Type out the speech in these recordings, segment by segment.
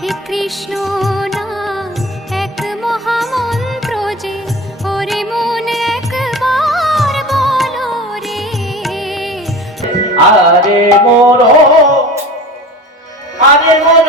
হরে কৃষ্ণ নাম, এক মহামন্ত্র যে ওরে মন একবার বলো রে। আরে মোর আরে মোর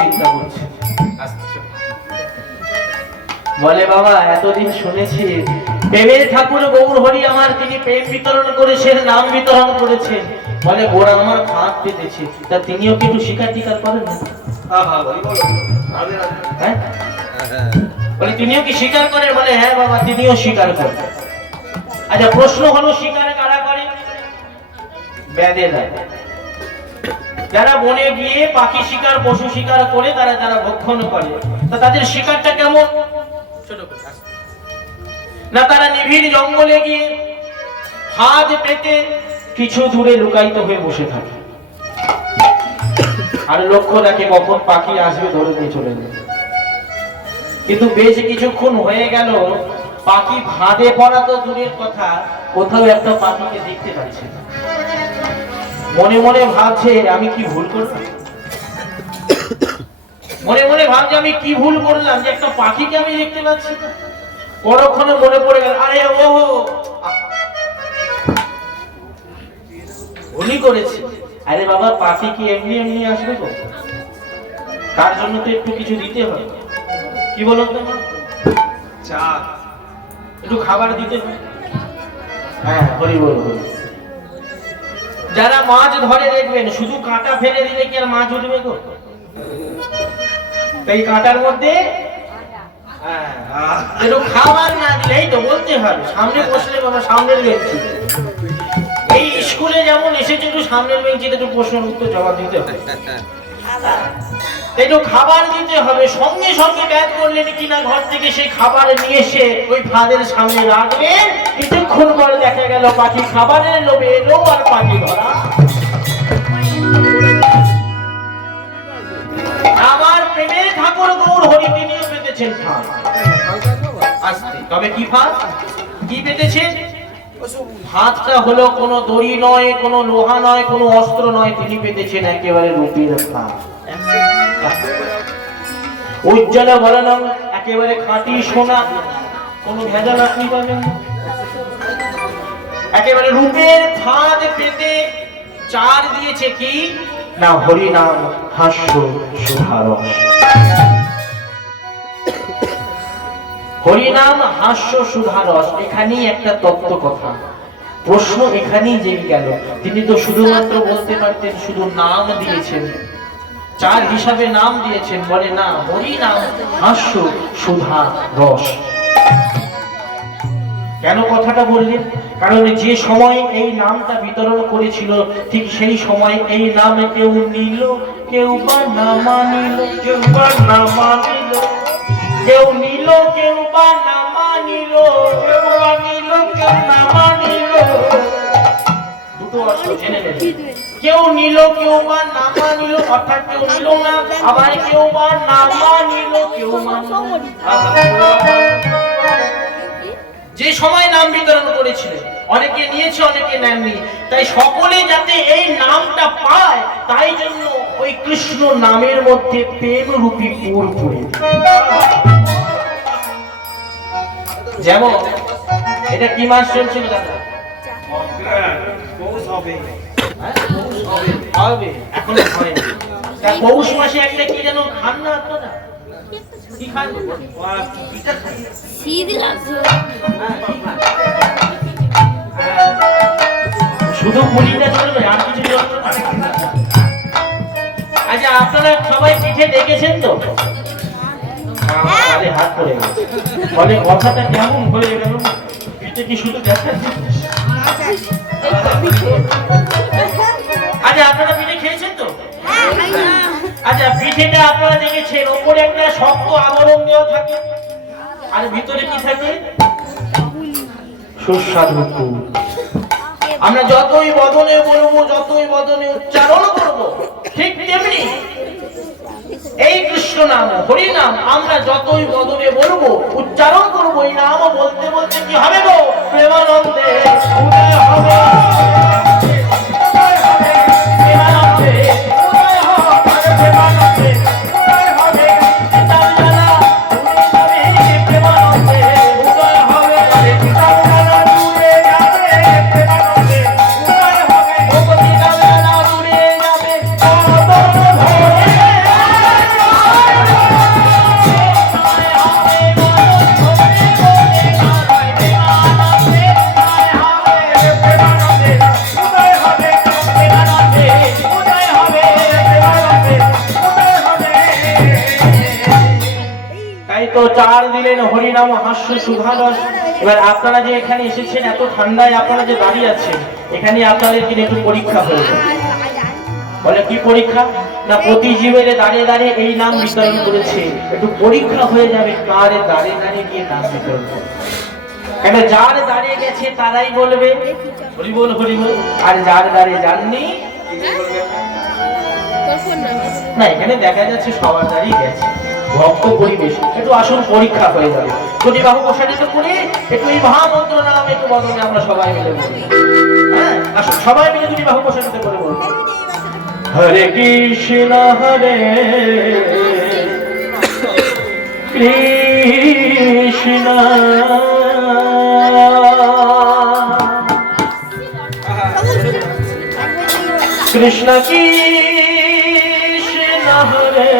চিন্তা করছে। বলে বাবা এতদিন শুনেছি প্রেমের ঠাকুর গৌর হরি আমার তিনি প্রেম বিতরণ করেছেন নাম বিতরণ করেছেন। বলে গোড়া আমার হাত পেতেছে। তা তিনিও কি একটু শিকার টিকার করেন না? হ্যাঁ? বলে তিনিও কি স্বীকার করেন? বলে হ্যাঁ বাবা তিনিও স্বীকার করেন। আচ্ছা প্রশ্ন হলো স্বীকার কারা করে ব্যাদেরা যারা বনে গিয়ে পাখি শিকার, পশু শিকার করে, তারা যারা ভক্ষণ করে। তা তাদের শিকারটা কেমন। না, তারা নিবিড় জঙ্গলে গিয়ে হাত পেতে কিছু দূরে লুকায়িত হয়ে বসে থাকে। আর লক্ষ্য রাখে, কখন পাখি আসবে ধরে নিয়ে চলে যাবে। কিন্তু বেশ কিছুক্ষণ হয়ে গেল, পাখি ভাঁদে পড়া তো দূরের কথা, কোথাও একটা পাখিকে দেখতে পাচ্ছে না। মনে মনে ভাবছে আমি কি ভুল করলাম? মনে মনে ভাবছে আমি কি ভুল করলাম? যে একটা পাখিকে আমি দেখতে পাচ্ছি পরক্ষণে মনে পড়ে গেল, আরে ও ভুলই করেছি। আরে বাবা, পাখি কি এমনি এমনি আসবে তো তার জন্য তো একটু কিছু দিতে হবে। কি বলো তো চা। একটু খাবার দিতে হবে। হ্যাঁ হরি বল, হরি যারা মাছ ধরে দেখবেন শুধু কাঁটা ফেলে দিলে কি আর মাছ উঠবে গো? তাই কাঁটার মধ্যে হ্যাঁ, একটু খাবার না দিলেই তো বলতে হবে সামনে বসলে বাবা সামনের বেঞ্চি। এই স্কুলে যেমন এসেছে একটু সামনের বেঞ্চিতে একটু প্রশ্নের উত্তর জবাব দিতে হবে। একটু খাবার দিতে হবে। সঙ্গে সঙ্গে ব্যাগ করলেন কিনা ঘর থেকে সেই খাবার নিয়ে এসে ওই ফাঁদের সামনে রাখবেন কিছুক্ষণ পরে দেখা গেল পাখি খাবারের লোভে এলো আর পাখি ধরা। আমার প্রেমের ঠাকুর গৌর পেতেছেন তবে কি ফাঁদ? কি পেতেছেন হাতটা হলো কোনো দড়ি নয়, কোনো লোহা নয়, কোনো অস্ত্র নয়। তিনি পেতেছেন একেবারে রূপের ফাঁদ। উজ্জ্বল বলনম একেবারে খাঁটি সোনা, কোনো ভেজাল আপনি পাবেন একেবারে রূপের ফাঁদ পেতে চার দিয়েছে কি? না, হরিনাম হাস্য সুধারস হরিনাম হাস্য সুধারস এখানেই একটা তত্ত্ব কথা। প্রশ্ন এখানেই জেগে গেল। তিনি তো শুধুমাত্র বলতে পারতেন, শুধু নাম দিয়েছেন। চার হিসাবে নাম দিয়েছেন বলে না হরি নাম হাস্য সুধা রস। কেন কথাটা বললেন? কারণ যে সময় এই নামটা বিতরণ করেছিল, ঠিক সেই সময় এই নামে কেউ নিল, কেউ বা না মানিল, কেউ বা না মানিল। কেউ নিল, কেউ বা না মানিল, কেউ বা নিল, কেউ না মানিল। কেউ নিল, কেউ বা না মানিল অর্থাৎ কেউ নিল না, আবার কেউ বা না মানিল, কেউ যে সময় নাম বিতরণ করেছিলেন অনেকে নিয়েছে, অনেকে নেননি। তাই সকলে যাতে এই নামটা পায়, তাই জন্য ওই কৃষ্ণ নামের মধ্যে প্রেম রূপী পুর পড়ে যেমন, এটা কি মাস চলছিল দাদা? হ্যাঁ? হবে এখনও হয়নি পৌষ মাসে একটা কি যেন খান না আপনারা কি খান শীত লাগছে হ্যাঁ, কি খান? হ্যাঁ। শুধু মুড়িটা চলবে আর কিছু আচ্ছা আপনারা সবাই পিঠে দেখেছেন তো হাত পড়ে গেছে কথাটা কেমন হয়ে গেল পিঠে কি শুধু দেখার? আচ্ছা আপনারা পিঠে খেয়েছেন তো? আচ্ছা পিঠেটা আপনারা দেখেছেন ওপরে একটা শক্ত আবরণ দেওয়া থাকে। আর ভিতরে কি থাকে? সুস্বাদু আমরা যতই বদনে বলব যতই বদনে উচ্চারণ করব ঠিক তেমনি এই কৃষ্ণ নাম, হরি নাম আমরা যতই বদলে বলব, উচ্চারণ করব, এই নামও বলতে বলতে কি হবে গো? প্রেমানন্দে হবে। চার দিলেন হরিনাম হাস্য সুধারস এবার আপনারা যে এখানে এসেছেন এত ঠান্ডায় আপনারা যে দাঁড়িয়ে আছেন এখানে আপনাদের কিন্তু একটু পরীক্ষা হয়েছে বলে কি পরীক্ষা? না প্রতি জীবের দাঁড়িয়ে দাঁড়িয়ে এই নাম বিতরণ করেছে। একটু পরীক্ষা হয়ে যাবে কারে দাঁড়িয়ে দাঁড়িয়ে গিয়ে নাম বিতরণ কেন যার দাঁড়িয়ে গেছে তারাই বলবে। হরিবল হরিবল আর যার দাঁড়িয়ে যাননি না এখানে দেখা যাচ্ছে সবার দাঁড়িয়ে গেছে। ভক্ত পরিবেশ, একটু আসল পরীক্ষা হয়ে যাবে। যদি বাহু প্রসারিত করে একটু এই মহামন্ত্র নাম একটু বদলে আমরা সবাই মিলে হ্যাঁ? সবাই মিলে যদি বাহু প্রসারিত করে বলব হরে কৃষ্ণ হরে কৃষ্ণ। কৃষ্ণ কৃষ্ণ, হরে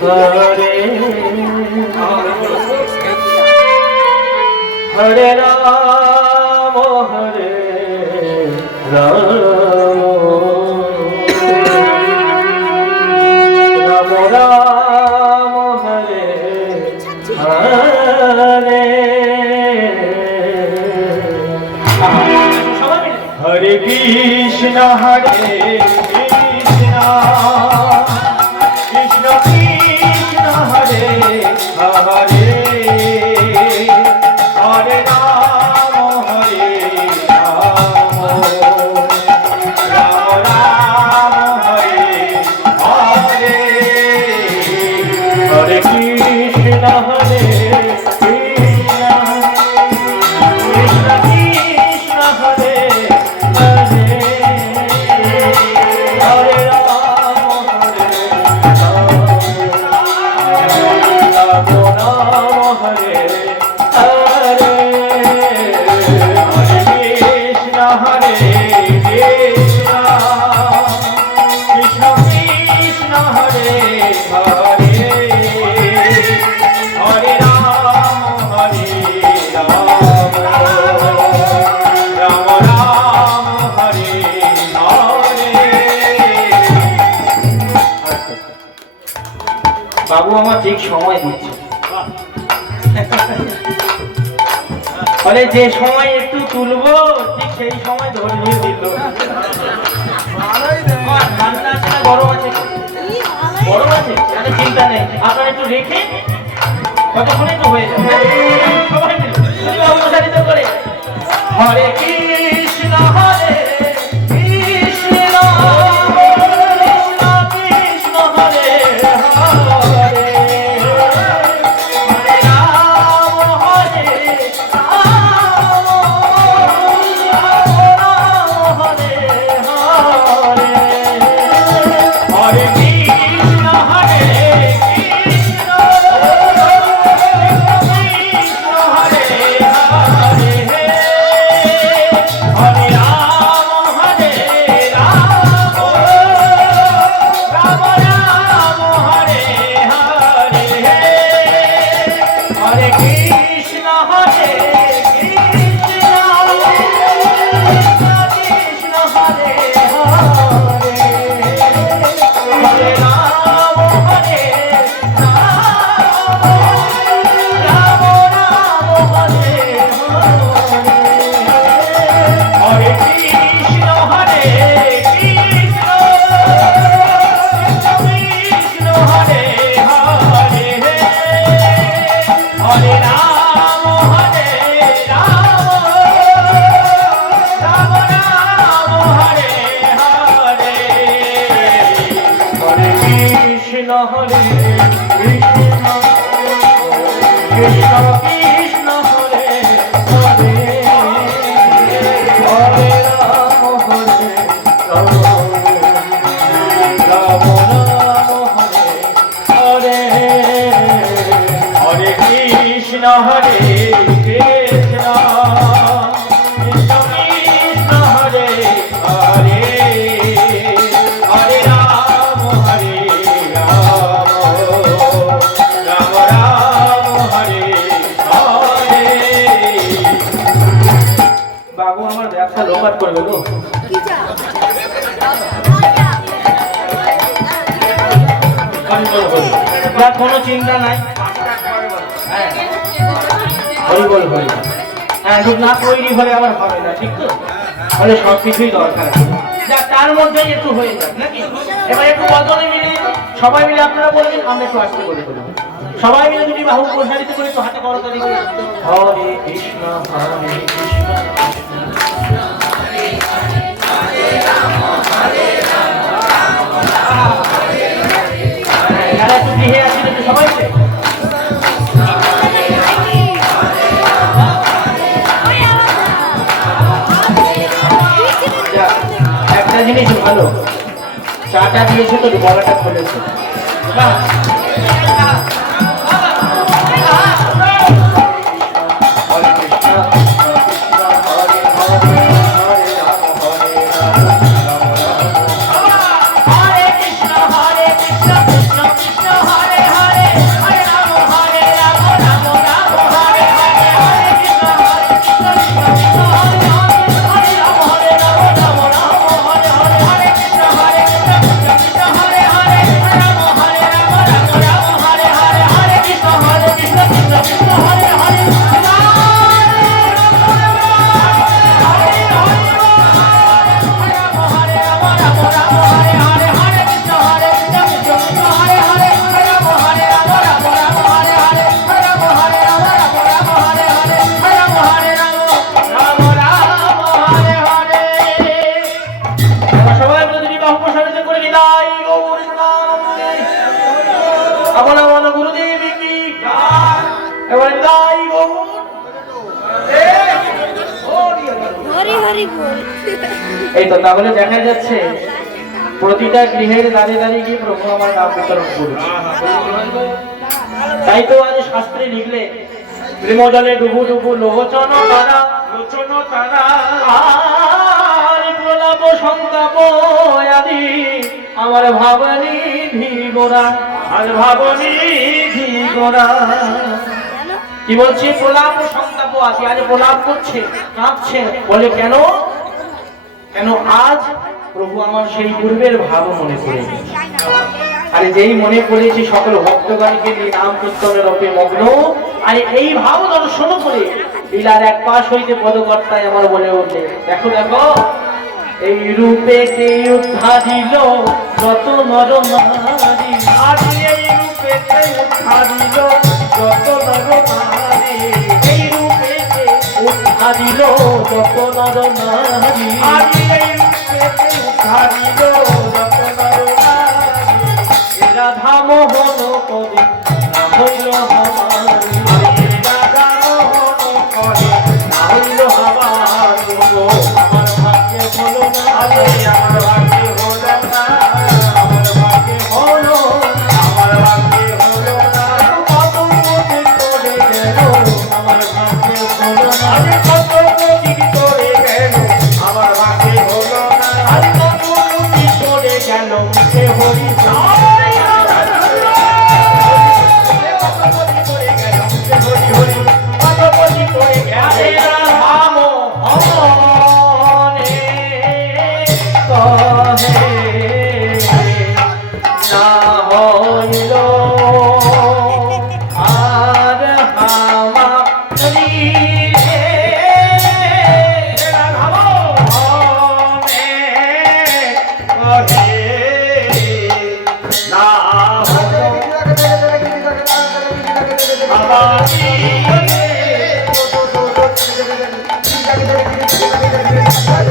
হরে হরে রাম হরে রাম বাবু আমার ঠিক সময় দিচ্ছে ফলে যে সময় একটু তুলবো, ঠিক সেই সময় ধরিয়ে আমার ঠান্ডা আছে না গরম আছে। গরম আছে? চিন্তা নেই। আপনারা একটু রেখে কতক্ষণে তো হয়ে যাবে। লোকাট করবে গো কোনো চিন্তা নাই। হ্যাঁ। হরি বল, হরি হ্যাঁ না তৈরি হলে আবার হবে না, ঠিক তো? তাহলে সব কিছুই দরকার যাক তার মধ্যে একটু হয়ে যাক, নাকি? এবার একটু বদলে মিলে সবাই মিলে আপনারা বলবেন আমরা একটু আসতে বলে সবাই মিলে যদি বাহু প্রসারিত করে একটু হাতে করতালি করে হরে কৃষ্ণ হরে কৃষ্ণ। জিনিস ভালো চাটা দিয়েছে তো গলাটা খুলেছে বাহ। তাহলে দেখা যাচ্ছে, প্রতিটা গৃহের দাঁড়িয়ে দাঁড়িয়ে গিয়ে প্রভু আমার নাম বিতরণ করছে। তাই তো আজ শাস্ত্রে লিখলে প্রেমজলে ডুবু ডুবু লোচন তারা লোচন তারা, আর প্রলাপ আদি, আমার ভাবনি ধীগোরা আর ভাবনি ধীগোরা কি বলছে? প্রলাপ সন্তাপ আদি আজ প্রলাপ করছে কাঁদছে বলে, কেন? কেন আজ প্রভু আমার সেই পূর্বের ভাব মনে গেছে আরে যেই মনে পড়েছে সকল ভক্তগণকে নিয়ে নাম কীর্তনের রূপে মগ্ন, আরে এই ভাব দর্শন করে লীলার এক পাশ হইতে পদকর্তায় আমার বলে ওঠে দেখো দেখো, এই রূপে কে উদ্ধারিল যত নর নারী আদি এই রূপেতে উদ্ধারিল যত উদ্ধারিল যত নর আদি এই উদ্ধারিল যত নারী রাধা মোহন Thank you.